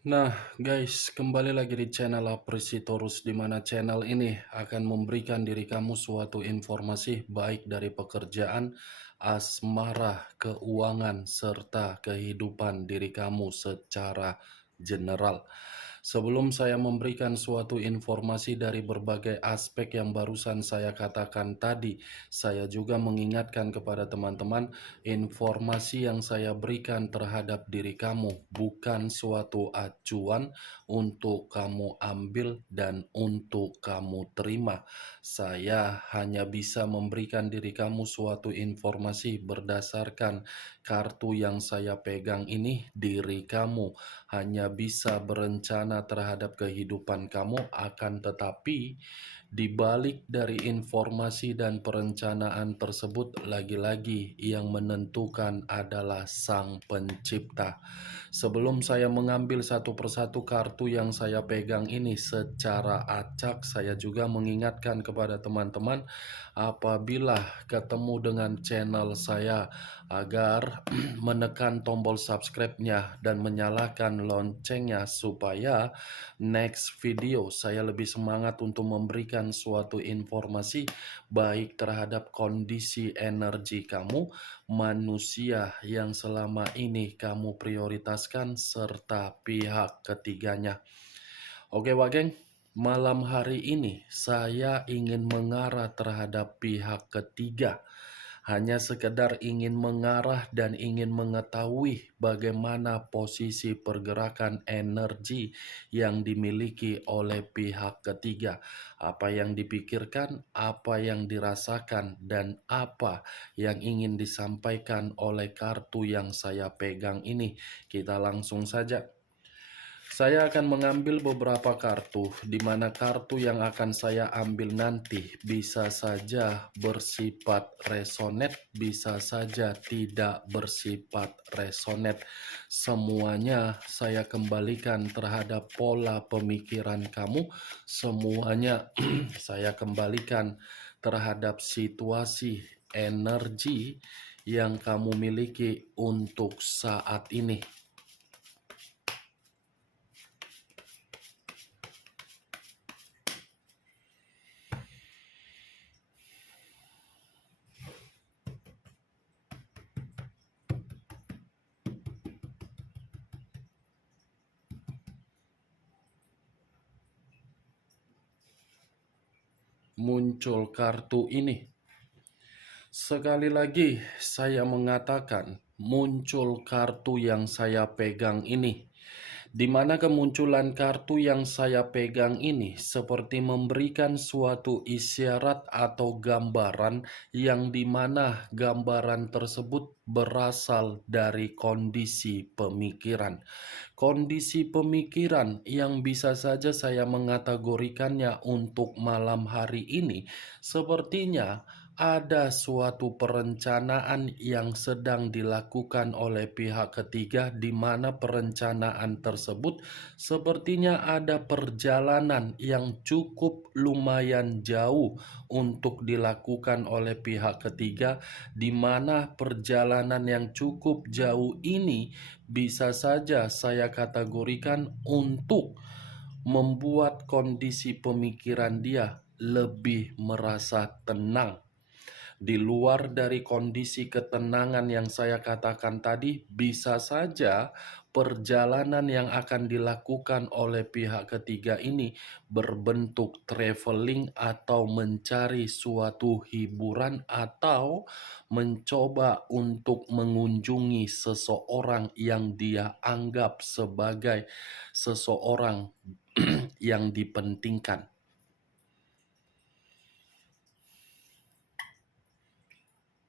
Nah, guys, kembali lagi di channel Apresitorus, di mana channel ini akan memberikan diri kamu suatu informasi baik dari pekerjaan, asmara, keuangan, serta kehidupan diri kamu secara general. Sebelum saya memberikan suatu informasi dari berbagai aspek yang barusan saya katakan tadi, saya juga mengingatkan kepada teman-teman, informasi yang saya berikan terhadap diri kamu bukan suatu acuan untuk kamu ambil dan untuk kamu terima. Saya hanya bisa memberikan diri kamu suatu informasi berdasarkan kartu yang saya pegang ini. Diri kamu hanya bisa berencana terhadap kehidupan kamu, akan tetapi di balik dari informasi dan perencanaan tersebut, lagi-lagi yang menentukan adalah Sang Pencipta. Sebelum saya mengambil satu persatu kartu yang saya pegang ini secara acak, saya juga mengingatkan kepada teman-teman apabila ketemu dengan channel saya agar menekan tombol subscribe-nya dan menyalakan loncengnya supaya next video saya lebih semangat untuk memberikan suatu informasi baik terhadap kondisi energi kamu, manusia yang selama ini kamu prioritaskan, serta pihak ketiganya. Oke, Wak Geng, malam hari ini saya ingin mengarah terhadap pihak ketiga. Hanya sekedar ingin mengarah dan ingin mengetahui bagaimana posisi pergerakan energi yang dimiliki oleh pihak ketiga. Apa yang dipikirkan, apa yang dirasakan, dan apa yang ingin disampaikan oleh kartu yang saya pegang ini. Kita langsung saja. Saya akan mengambil beberapa kartu, di mana kartu yang akan saya ambil nanti bisa saja bersifat resonate, bisa saja tidak bersifat resonate. Semuanya saya kembalikan terhadap pola pemikiran kamu, semuanya saya kembalikan terhadap situasi energi yang kamu miliki untuk saat ini. Muncul kartu ini. Sekali lagi saya mengatakan muncul kartu yang saya pegang ini. Di mana kemunculan kartu yang saya pegang ini seperti memberikan suatu isyarat atau gambaran yang dimana gambaran tersebut berasal dari kondisi pemikiran. Kondisi pemikiran yang bisa saja saya mengategorikannya untuk malam hari ini sepertinya ada suatu perencanaan yang sedang dilakukan oleh pihak ketiga, di mana perencanaan tersebut sepertinya ada perjalanan yang cukup lumayan jauh untuk dilakukan oleh pihak ketiga, di mana perjalanan yang cukup jauh ini bisa saja saya kategorikan untuk membuat kondisi pemikiran dia lebih merasa tenang. Di luar dari kondisi ketenangan yang saya katakan tadi, bisa saja perjalanan yang akan dilakukan oleh pihak ketiga ini berbentuk traveling atau mencari suatu hiburan atau mencoba untuk mengunjungi seseorang yang dia anggap sebagai seseorang yang dipentingkan.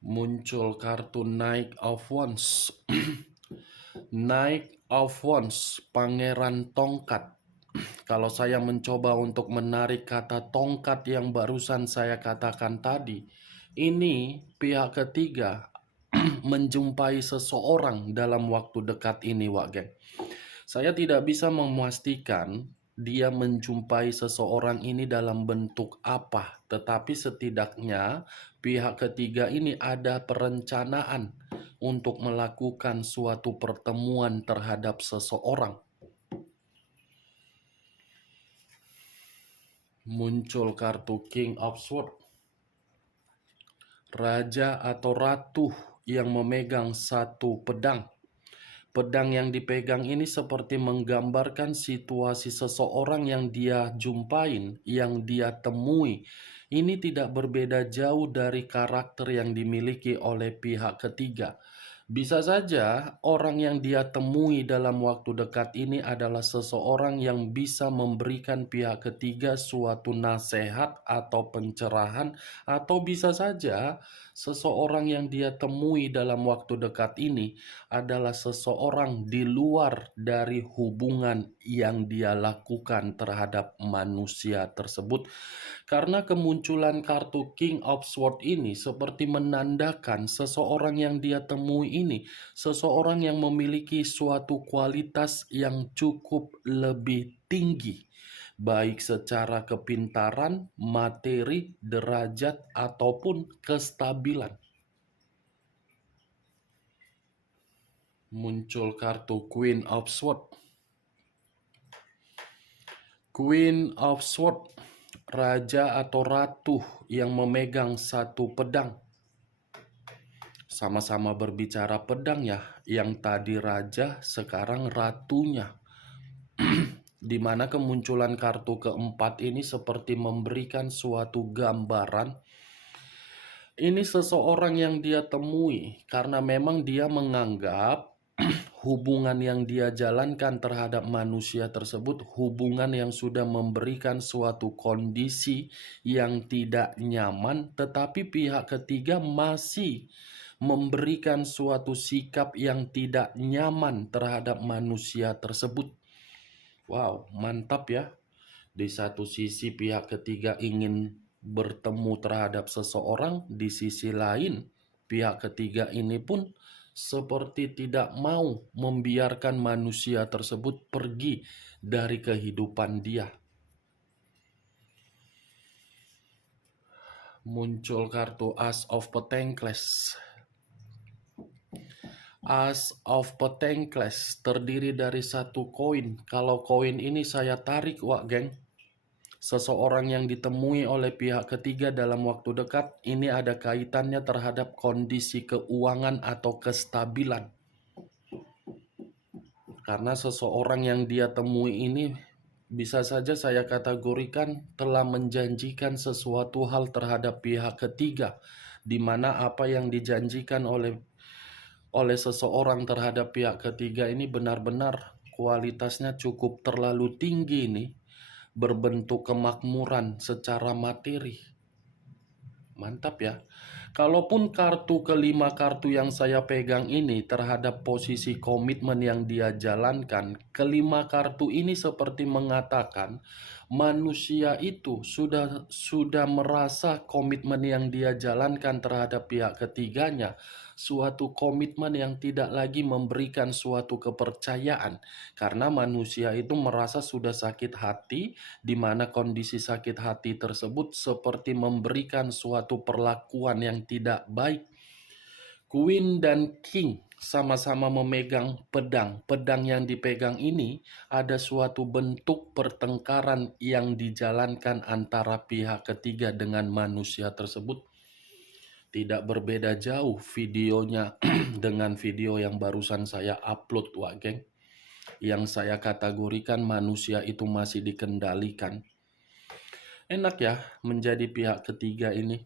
Muncul kartu Knight of Wands. Knight of Wands, Pangeran Tongkat. Kalau saya mencoba untuk menarik kata tongkat yang barusan saya katakan tadi, ini pihak ketiga menjumpai seseorang dalam waktu dekat ini, Wak Geng. Saya tidak bisa memastikan dia menjumpai seseorang ini dalam bentuk apa, tetapi setidaknya pihak ketiga ini ada perencanaan untuk melakukan suatu pertemuan terhadap seseorang. Muncul kartu King of Swords, raja atau ratu yang memegang satu pedang. Pedang yang dipegang ini seperti menggambarkan situasi seseorang yang dia jumpain, yang dia temui. Ini tidak berbeda jauh dari karakter yang dimiliki oleh pihak ketiga. Bisa saja orang yang dia temui dalam waktu dekat ini adalah seseorang yang bisa memberikan pihak ketiga suatu nasihat atau pencerahan, atau bisa saja seseorang yang dia temui dalam waktu dekat ini adalah seseorang di luar dari hubungan yang dia lakukan terhadap manusia tersebut. Karena kemunculan kartu King of Swords ini seperti menandakan seseorang yang dia temui ini, seseorang yang memiliki suatu kualitas yang cukup lebih tinggi, baik secara kepintaran, materi, derajat, ataupun kestabilan. Muncul kartu Queen of Swords. Queen of Swords, raja atau ratu yang memegang satu pedang. Sama-sama berbicara pedang ya, yang tadi raja, sekarang ratunya. Di mana kemunculan kartu keempat ini seperti memberikan suatu gambaran. Ini seseorang yang dia temui karena memang dia menganggap hubungan yang dia jalankan terhadap manusia tersebut hubungan yang sudah memberikan suatu kondisi yang tidak nyaman, tetapi pihak ketiga masih memberikan suatu sikap yang tidak nyaman terhadap manusia tersebut. Wow, mantap ya. Di satu sisi pihak ketiga ingin bertemu terhadap seseorang, di sisi lain pihak ketiga ini pun seperti tidak mau membiarkan manusia tersebut pergi dari kehidupan dia. Muncul kartu As of Pentacles. As of Pentacles terdiri dari satu koin. Kalau koin ini saya tarik, wak geng, seseorang yang ditemui oleh pihak ketiga dalam waktu dekat ini ada kaitannya terhadap kondisi keuangan atau kestabilan. Karena seseorang yang dia temui ini bisa saja saya kategorikan telah menjanjikan sesuatu hal terhadap pihak ketiga, di mana apa yang dijanjikan oleh seseorang terhadap pihak ketiga ini benar-benar kualitasnya cukup terlalu tinggi nih, berbentuk kemakmuran secara materi. Mantap ya. Kalaupun kartu kelima, kartu yang saya pegang ini terhadap posisi komitmen yang dia jalankan, kelima kartu ini seperti mengatakan manusia itu sudah merasa komitmen yang dia jalankan terhadap pihak ketiganya suatu komitmen yang tidak lagi memberikan suatu kepercayaan, karena manusia itu merasa sudah sakit hati, di mana kondisi sakit hati tersebut seperti memberikan suatu perlakuan yang tidak baik. Queen dan King sama-sama memegang pedang. Pedang yang dipegang ini ada suatu bentuk pertengkaran yang dijalankan antara pihak ketiga dengan manusia tersebut. Tidak berbeda jauh videonya dengan video yang barusan saya upload, wak geng. Yang saya kategorikan manusia itu masih dikendalikan. Enak ya menjadi pihak ketiga ini.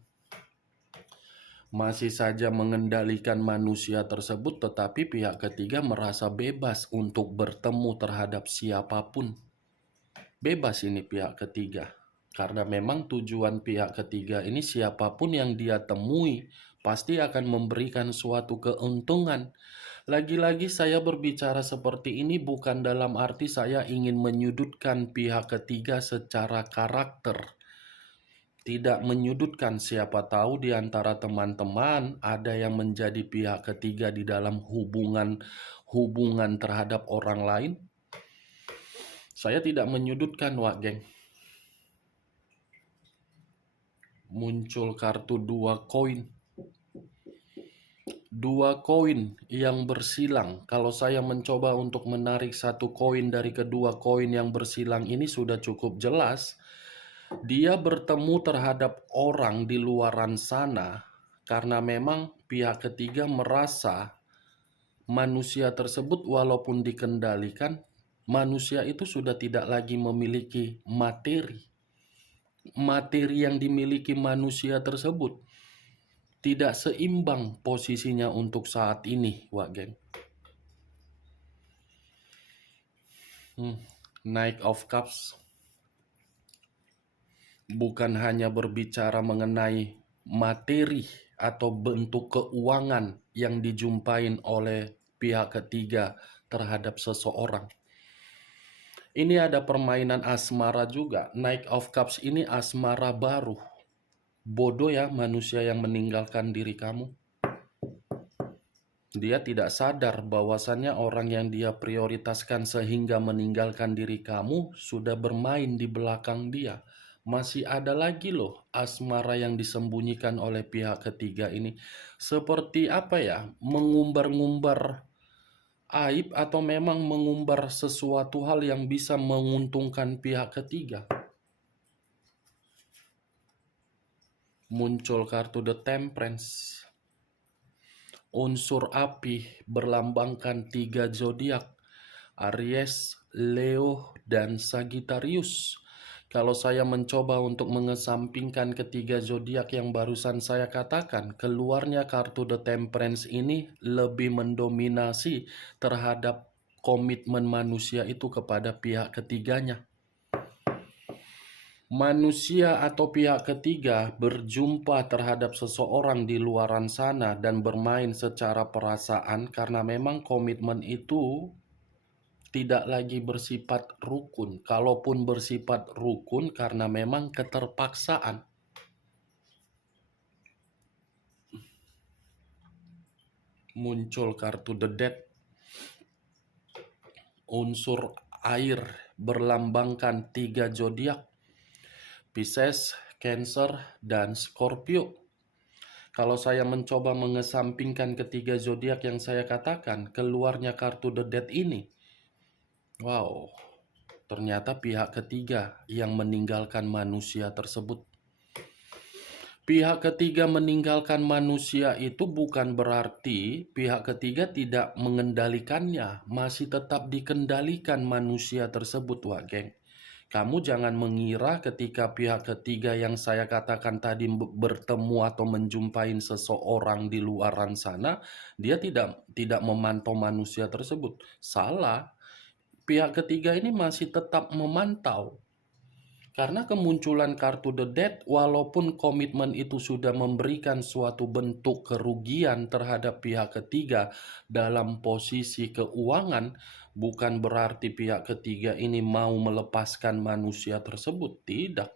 Masih saja mengendalikan manusia tersebut, tetapi pihak ketiga merasa bebas untuk bertemu terhadap siapapun. Bebas ini pihak ketiga. Karena memang tujuan pihak ketiga ini siapapun yang dia temui pasti akan memberikan suatu keuntungan. Lagi-lagi saya berbicara seperti ini bukan dalam arti saya ingin menyudutkan pihak ketiga secara karakter. Tidak menyudutkan, siapa tahu di antara teman-teman ada yang menjadi pihak ketiga di dalam hubungan terhadap orang lain. Saya tidak menyudutkan, wak geng. Muncul kartu dua koin. Dua koin yang bersilang. Kalau saya mencoba untuk menarik satu koin dari kedua koin yang bersilang ini sudah cukup jelas. Dia bertemu terhadap orang di luaran sana karena memang pihak ketiga merasa manusia tersebut walaupun dikendalikan, manusia itu sudah tidak lagi memiliki materi. Materi yang dimiliki manusia tersebut tidak seimbang posisinya untuk saat ini, Wak Geng. Knight of Cups bukan hanya berbicara mengenai materi atau bentuk keuangan yang dijumpain oleh pihak ketiga terhadap seseorang. Ini ada permainan asmara juga. Knight of Cups ini asmara baru. Bodoh ya manusia yang meninggalkan diri kamu. Dia tidak sadar bahwasannya orang yang dia prioritaskan sehingga meninggalkan diri kamu sudah bermain di belakang dia. Masih ada lagi loh asmara yang disembunyikan oleh pihak ketiga ini. Seperti apa ya? Mengumbar-ngumbar aib atau memang mengumbar sesuatu hal yang bisa menguntungkan pihak ketiga. Muncul kartu The Temperance. Unsur api berlambangkan 3 zodiak, Aries, Leo, dan Sagittarius. Kalau saya mencoba untuk mengesampingkan ketiga zodiak yang barusan saya katakan, keluarnya kartu The Temperance ini lebih mendominasi terhadap komitmen manusia itu kepada pihak ketiganya. Manusia atau pihak ketiga berjumpa terhadap seseorang di luaran sana dan bermain secara perasaan karena memang komitmen itu tidak lagi bersifat rukun. Kalaupun bersifat rukun karena memang keterpaksaan. Muncul kartu The Death. Unsur air berlambangkan 3 zodiak, Pisces, Cancer, dan Scorpio. Kalau saya mencoba mengesampingkan ketiga zodiak yang saya katakan, keluarnya kartu The Death ini. Wow, ternyata pihak ketiga yang meninggalkan manusia tersebut. Pihak ketiga meninggalkan manusia itu bukan berarti pihak ketiga tidak mengendalikannya, masih tetap dikendalikan manusia tersebut, Wak Geng. Kamu jangan mengira ketika pihak ketiga yang saya katakan tadi bertemu atau menjumpai seseorang di luaran sana, dia tidak memantau manusia tersebut. Salah. Pihak ketiga ini masih tetap memantau. Karena kemunculan kartu The Death, walaupun komitmen itu sudah memberikan suatu bentuk kerugian terhadap pihak ketiga dalam posisi keuangan, bukan berarti pihak ketiga ini mau melepaskan manusia tersebut. Tidak.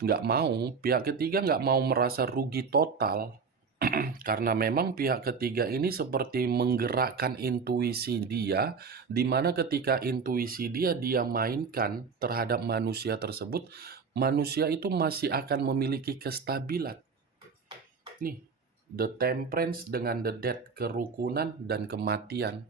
Nggak mau. Pihak ketiga nggak mau merasa rugi total. Karena memang pihak ketiga ini seperti menggerakkan intuisi dia, di mana ketika intuisi dia mainkan terhadap manusia tersebut, manusia itu masih akan memiliki kestabilan. Nih, The Temperance dengan The Death, kerukunan dan kematian.